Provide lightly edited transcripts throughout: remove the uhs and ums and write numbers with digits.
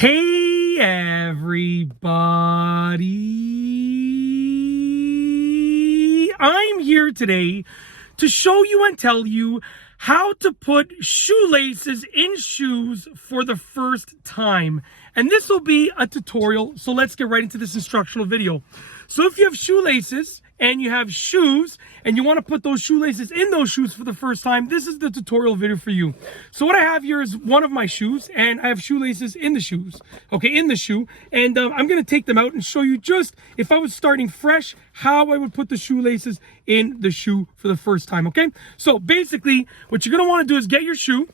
Hey everybody, I'm here today to show you and tell you how to put shoelaces in shoes for the first time. And this will be a tutorial, so let's get right into this instructional video. So if you have shoelaces and you have shoes and you want to put those shoelaces in those shoes for the first time, this is the tutorial video for you. So what I have here is one of my shoes, and I have shoelaces in the shoes, okay, in the shoe. And I'm going to take them out and show you just, if I was starting fresh, how I would put the shoelaces in the shoe for the first time, okay? So basically, what you're going to want to do is get your shoe,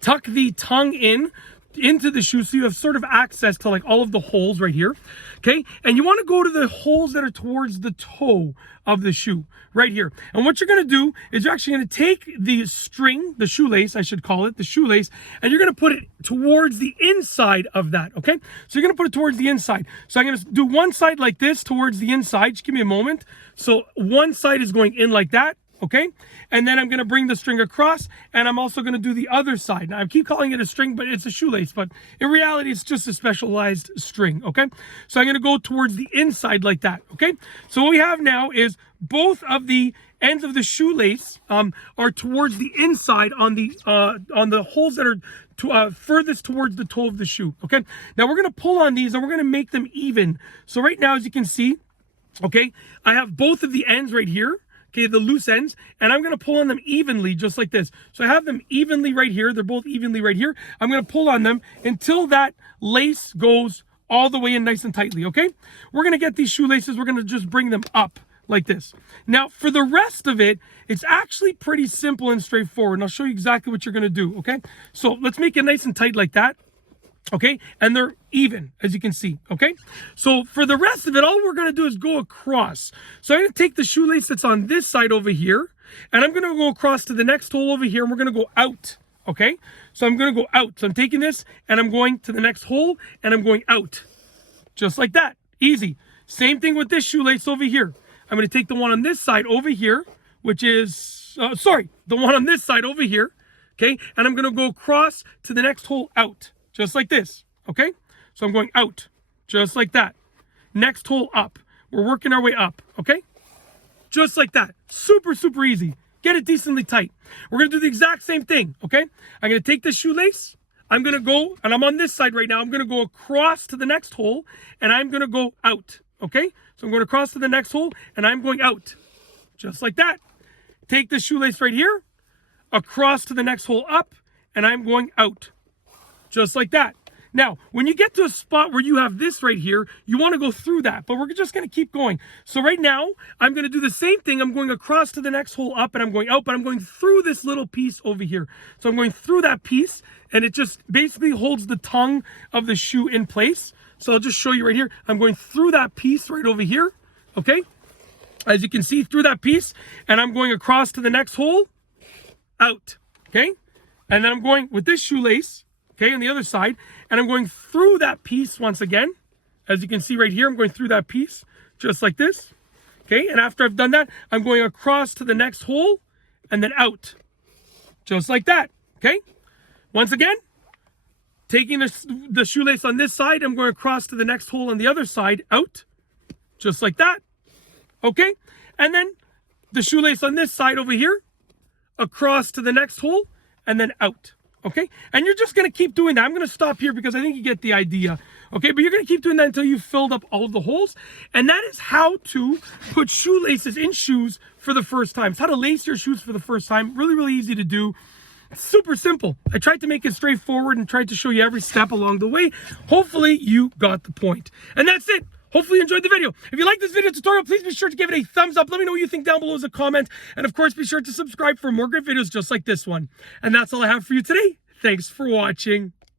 tuck the tongue into the shoe so you have sort of access to like all of the holes right here, okay? And you want to go to the holes that are towards the toe of the shoe right here. And what you're going to do is you're actually going to take the string, the shoelace, I should call it, the shoelace, and you're going to put it towards the inside of that, okay? So you're going to put it towards the inside. So I'm going to do one side like this towards the inside. Just give me a moment. So one side is going in like that, okay? And then I'm going to bring the string across, and I'm also going to do the other side. Now, I keep calling it a string, but it's a shoelace, but in reality, it's just a specialized string, okay? So I'm going to go towards the inside like that, okay? So what we have now is both of the ends of the shoelace are towards the inside on the holes that are furthest towards the toe of the shoe, okay? Now, we're going to pull on these, and we're going to make them even. So right now, as you can see, okay, I have both of the ends right here, okay, the loose ends, and I'm going to pull on them evenly, just like this. So I have them evenly right here. They're both evenly right here. I'm going to pull on them until that lace goes all the way in nice and tightly, okay? We're going to get these shoelaces. We're going to just bring them up like this. Now, for the rest of it, it's actually pretty simple and straightforward, and I'll show you exactly what you're going to do, okay? So let's make it nice and tight like that. Okay, and they're even, as you can see, okay? So for the rest of it, all we're going to do is go across. So I'm going to take the shoelace that's on this side over here, and I'm going to go across to the next hole over here, and we're going to go out, okay? So I'm going to go out. So I'm taking this, and I'm going to the next hole, and I'm going out. Just like that. Easy. Same thing with this shoelace over here. I'm going to take the one on this side over here, which is, the one on this side over here, okay? And I'm going to go across to the next hole out. Just like this, okay? So I'm going out, just like that. Next hole up. We're working our way up, okay? Just like that. Super, super easy. Get it decently tight. We're going to do the exact same thing, okay? I'm going to take this shoelace. I'm going to go, and I'm on this side right now. I'm going to go across to the next hole, and I'm going to go out, okay? So I'm going across to the next hole, and I'm going out. Just like that. Take this shoelace right here, across to the next hole up, and I'm going out. Just like that. Now, when you get to a spot where you have this right here, you want to go through that, but we're just going to keep going. So right now, I'm going to do the same thing. I'm going across to the next hole up, and I'm going out, but I'm going through this little piece over here. So I'm going through that piece, and it just basically holds the tongue of the shoe in place. So I'll just show you right here. I'm going through that piece right over here, okay? As you can see, through that piece, and I'm going across to the next hole, out, okay? And then I'm going with this shoelace, okay, on the other side, and I'm going through that piece once again. As you can see right here, I'm going through that piece, just like this, okay? And after I've done that, I'm going across to the next hole, and then out, just like that, okay? Once again, taking the shoelace on this side, I'm going across to the next hole on the other side, out, just like that, okay? And then the shoelace on this side over here, across to the next hole, and then out. Okay, and you're just going to keep doing that. I'm going to stop here because I think you get the idea. Okay, but you're going to keep doing that until you've filled up all of the holes. And that is how to put shoelaces in shoes for the first time. It's how to lace your shoes for the first time. Really, really easy to do. It's super simple. I tried to make it straightforward and tried to show you every step along the way. Hopefully you got the point. And that's it. Hopefully you enjoyed the video. If you like this video tutorial, please be sure to give it a thumbs up. Let me know what you think down below as a comment. And of course, be sure to subscribe for more great videos just like this one. And that's all I have for you today. Thanks for watching.